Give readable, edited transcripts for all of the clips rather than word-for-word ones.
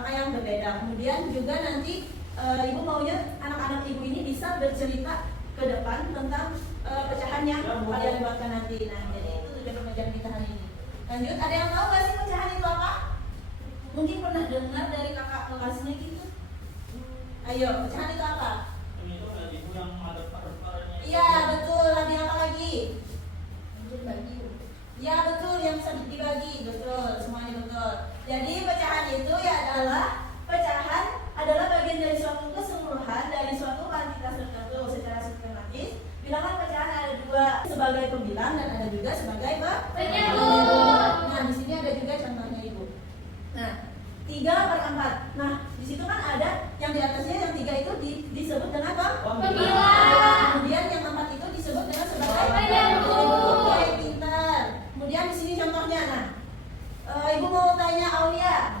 angka yang berbeda. Kemudian juga nanti ibu maunya anak-anak ibu ini bisa bercerita ke depan tentang pecahan yang kalian buatkan nanti. Nah, jadi itu tujuan pembelajaran kita hari ini. Lanjut, ada yang tahu nggak sih pecahan itu apa? Mungkin pernah dengar dari kakak kelasnya gitu. Ayo, pecahan itu apa? Itu ada ibu yang ada par-parnya. Iya, betul. Lagi apa lagi? Dibagi. Ya, betul, yang bisa dibagi. Betul, semuanya betul. Jadi pecahan itu ya adalah bagian dari suatu keseluruhan dari suatu kuantitas tertentu secara sistematis. Bilangan pecahan ada dua, sebagai pembilang dan ada juga sebagai penyebut. Nah, di sini ada juga contohnya ibu. Nah, 3/4. Nah, di situ kan ada yang di atasnya yang 3 itu disebut dengan pembilang. Kemudian yang 4 itu disebut dengan sebagai penyebut. Oke, pintar. Kemudian di sini contohnya. Nah, ibu mau tanya Aulia.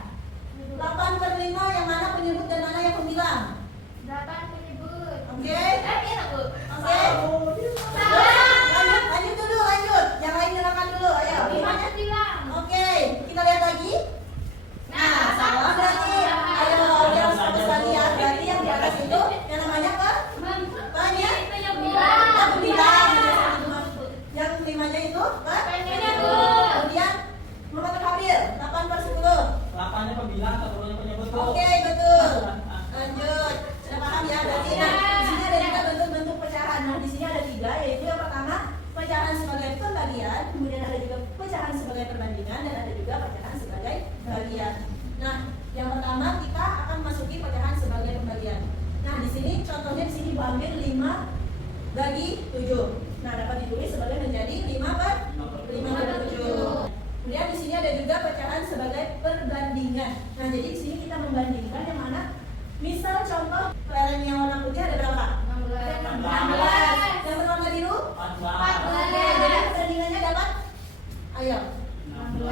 8/5 yang mana penyebut dan mana yang pembilang? 8 penyebut. Oke. Iya, Bu. Oke. Lanjut dulu. Yang lain nyalakan dulu. Ayo. 5 bilang. Oke, kita lihat lagi. Nah, salah berarti. Ayo, yang satu sekalian. Berarti yang di atas itu yang namanya apa? Pembilang. Yang 5-nya itu apa? Penyebut. Kemudian Muhammad Khabil, 8/10. 8-nya pembilang, 10-nya penyebut. Oke, betul. Lanjut. Sudah paham ya? Berarti nah, di sini ada juga bentuk-bentuk pecahan. Nah, di sini ada 3, yaitu yang pertama pecahan sebagai pembagian, kemudian ada juga pecahan sebagai perbandingan, dan ada juga pecahan sebagai bagian. Nah, yang pertama kita akan masuki pecahan sebagai pembagian. Nah, di sini contohnya di sini ibu ambil 5/7. Nah, dapat ditulis sebagai menjadi 5/7. Kemudian di sini ada juga pecahan sebagai perbandingan. Nah, jadi di sini kita membandingkan yang mana? Misal contoh kelereng yang warna putih ada berapa? 16. Yang berwarna biru? 14. Oke, jadi perbandingannya dapat? Ayo. 16.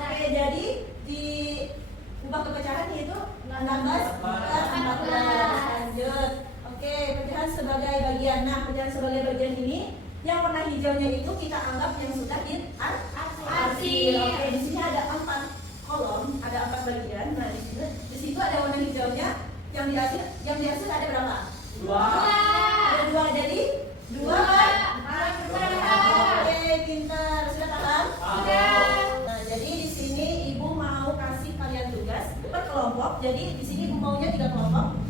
Oke, jadi diubah ke pecahan yaitu 16/14. Lanjut. Oke, pecahan sebagai bagian. Nah, pecahan sebagai bagian ini yang warna hijaunya itu kita anggap yang sudah diarsir. Oke, di sini ada 4 kolom, ada 4 bagian. Nah, di situ ada warna hijaunya. Yang diarsir ada berapa? 2. Ada 2, jadi 2/4. Oke, pintar. Sudah paham? Nah, jadi di sini ibu mau kasih kalian tugas per kelompok. Jadi di sini ibu maunya 3 kelompok.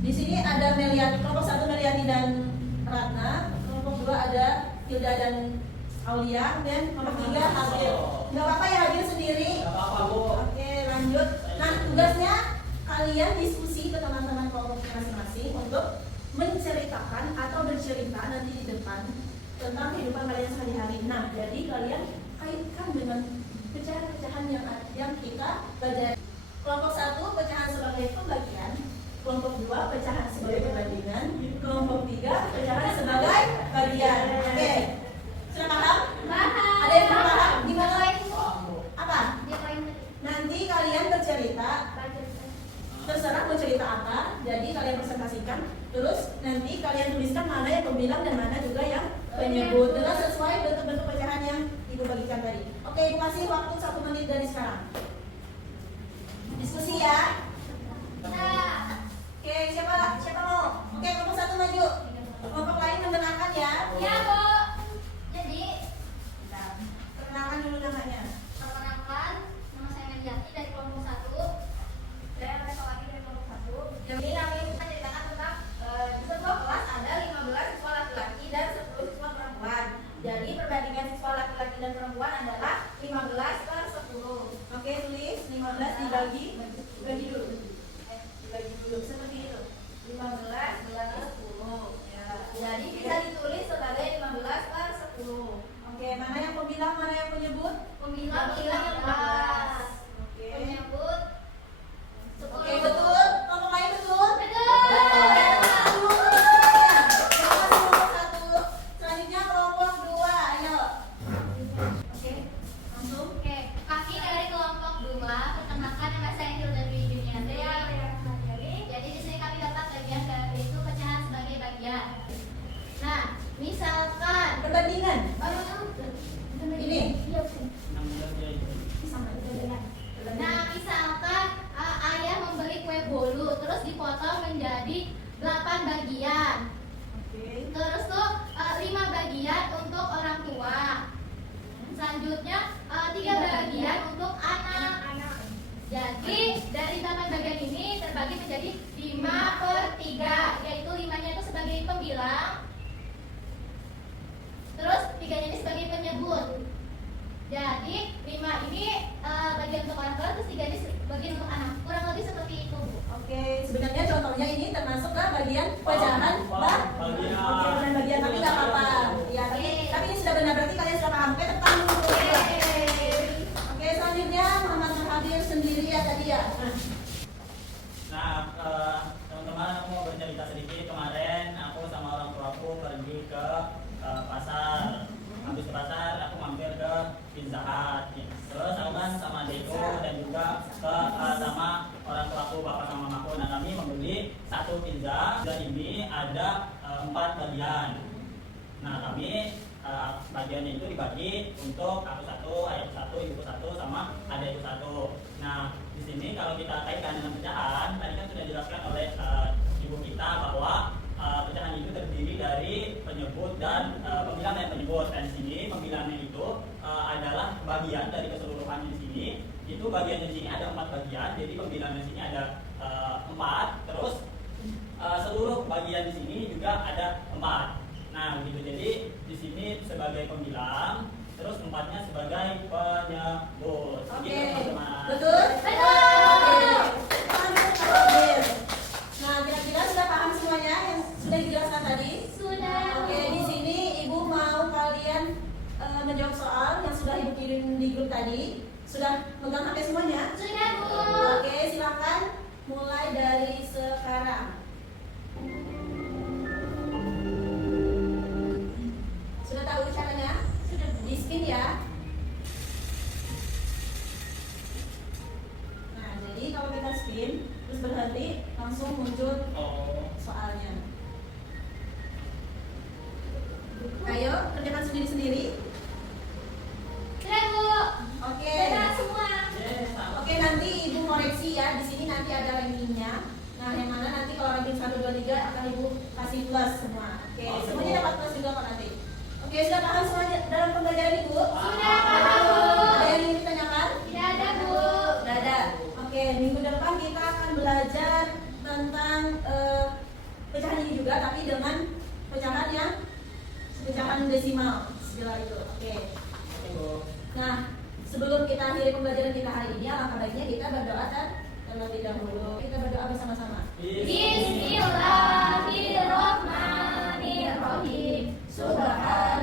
Di sini ada kelompok 1 Meliani dan Ratna. Kelompok 2 ada Hilda dan Aulia, dan kelompok 3 Habil. Nggak apa-apa ya Habil sendiri? Nggak apa-apa, Bu. Oke, lanjut. Nah, tugasnya kalian diskusi ke teman-teman kelompok masing-masing untuk menceritakan atau bercerita nanti di depan tentang kehidupan kalian sehari-hari. Nah, jadi kalian kaitkan dengan pecahan-pecahan yang kita pelajari. Kelompok 1 pecahan sebagai pembagian, kelompok 2 pecahan sebagai perbandingan, kelompok 3 pecahan sebagai bagian. Oke, sudah paham? Ada yang belum paham? Gimana lagi? Apa? Nanti kalian bercerita, terserah mau cerita apa. Jadi kalian presentasikan, terus nanti kalian tuliskan mana yang pembilang dan mana juga yang penyebut dengan sesuai bentuk-bentuk pecahan yang ibu bagikan tadi. Oke, ibu kasih waktu 1 menit dari sekarang. Diskusi ya. Oke, siapa mau? Oke, kelompok 1 maju. Kelompok lain mendengarkan ya. Ya, Bu. Jadi, Perkenalkan dulu namanya. perkenalkan, nama saya Menjati dari kelompok 1. Saya Resa lagi dari kelompok 1. Jadi kami akan ceritakan tentang di sebuah kelas ada 15 siswa laki-laki dan 10 siswa perempuan. Jadi perbandingan siswa laki-laki dan perempuan adalah 15/10. Oke, tulis 15 dibagi dulu. Dibagi dulu seperti itu. 15/10. Ya. Jadi bisa ditulis sebagai 15/10. Oke, mana yang pembilang, mana yang penyebut? Pembilang yang 15. Oke. Penyebut Oke, betul. Kelompok lain betul? Betul. Kelompok 1. Selanjutnya kelompok 2. Ayo. Oke, langsung. Oke, kami dari kelompok 2 perkenalkan nama saya menjadi 8 bagian. Oke. Terus tuh 5 bagian untuk orang tua. Selanjutnya 3 bagian untuk anak. Jadi dari 8 bagian ini terbagi menjadi 5/3, yaitu 5-nya itu sebagai pembilang, terus 3-nya ini sebagai penyebut. Jadi 5 ini bagian untuk orang tua, terus 3 ini bagian untuk anak. Kurang lebih seperti itu, Bu. Oke, sebenarnya contohnya ini termasuk ke bagian pecahan Bagian. Oke, bukan bagian tapi nggak apa-apa. Ya, tapi ini sudah benar berarti kalian sudah paham. Oke, tepuk tangan dulu. Oke, selanjutnya Muhammad Hadir sendiri ya tadi ya. Nah, teman-teman, aku mau bercerita sedikit. Kemarin aku sama orang tuaku pergi ke pasar. Habis ke pasar, aku mampir ke Pizza Hut. Terus aku kan sama adikku dan juga sama orang tuaku, bapak sama mamaku. Nah, kami membeli satu pizza. Pizza ini ada 4 bagian. Nah, kami bagiannya itu dibagi untuk aku satu, ayahku satu, ibuku satu, sama adikku satu. Nah, di sini kalau kita kaitkan dengan pecahan, tadi kan sudah dijelaskan oleh ibu kita bahwa pecahan itu terdiri dari penyebut dan pembilang dan penyebut. Dan di sini pembilangnya itu adalah bagian dari keseluruhannya di sini. Itu bagiannya di sini ada 4 bagian, jadi pembilangnya di sini ada 4. Terus seluruh bagian di sini juga ada 4. Nah, begitu. Jadi di sini sebagai pembilang, terus 4-nya sebagai penyebut. Oke, Begitu, teman-teman. betul? Betul. Oke. Nah, kira-kira sudah paham semuanya yang sudah dijelaskan tadi? Sudah. Oke, di sini Ibu mau kalian menjawab soal yang sudah Ibu kirim di grup tadi. Sudah megang HP semuanya? Sudah, Bu. Oke, silakan mulai dari sekarang. Sudah tahu caranya? Sudah. Di spin ya. Nah, jadi kalau kita spin terus berhenti, langsung muncul Oh. soalnya. Ayo, kerjakan sendiri-sendiri. Sudah, Bu. Oke. Sudah semua. Yes, Oke, nanti Ibu koreksi ya. Di sini nanti ada rankingnya. Nah, yang mana nanti kalau ranking 1, 2, 3 akan Ibu kasih plus semua. Oke, Oh, semuanya dapat plus juga kok nanti. Oke, sudah paham semuanya dalam pembelajaran Ibu? Sudah, Bu. Ada yang ingin ditanyakan? Tidak ada, Bu. Sudah ada. Oke, minggu depan kita akan belajar tentang pecahan ini juga, tapi dengan pecahan desimal segala itu. Oke. Oke, Bu. Nah, sebelum kita akhiri pembelajaran kita hari ini, alangkah baiknya kita berdoa terlebih dahulu. Kita berdoa bersama-sama. Bismillahirrahmanirrahim. Subhan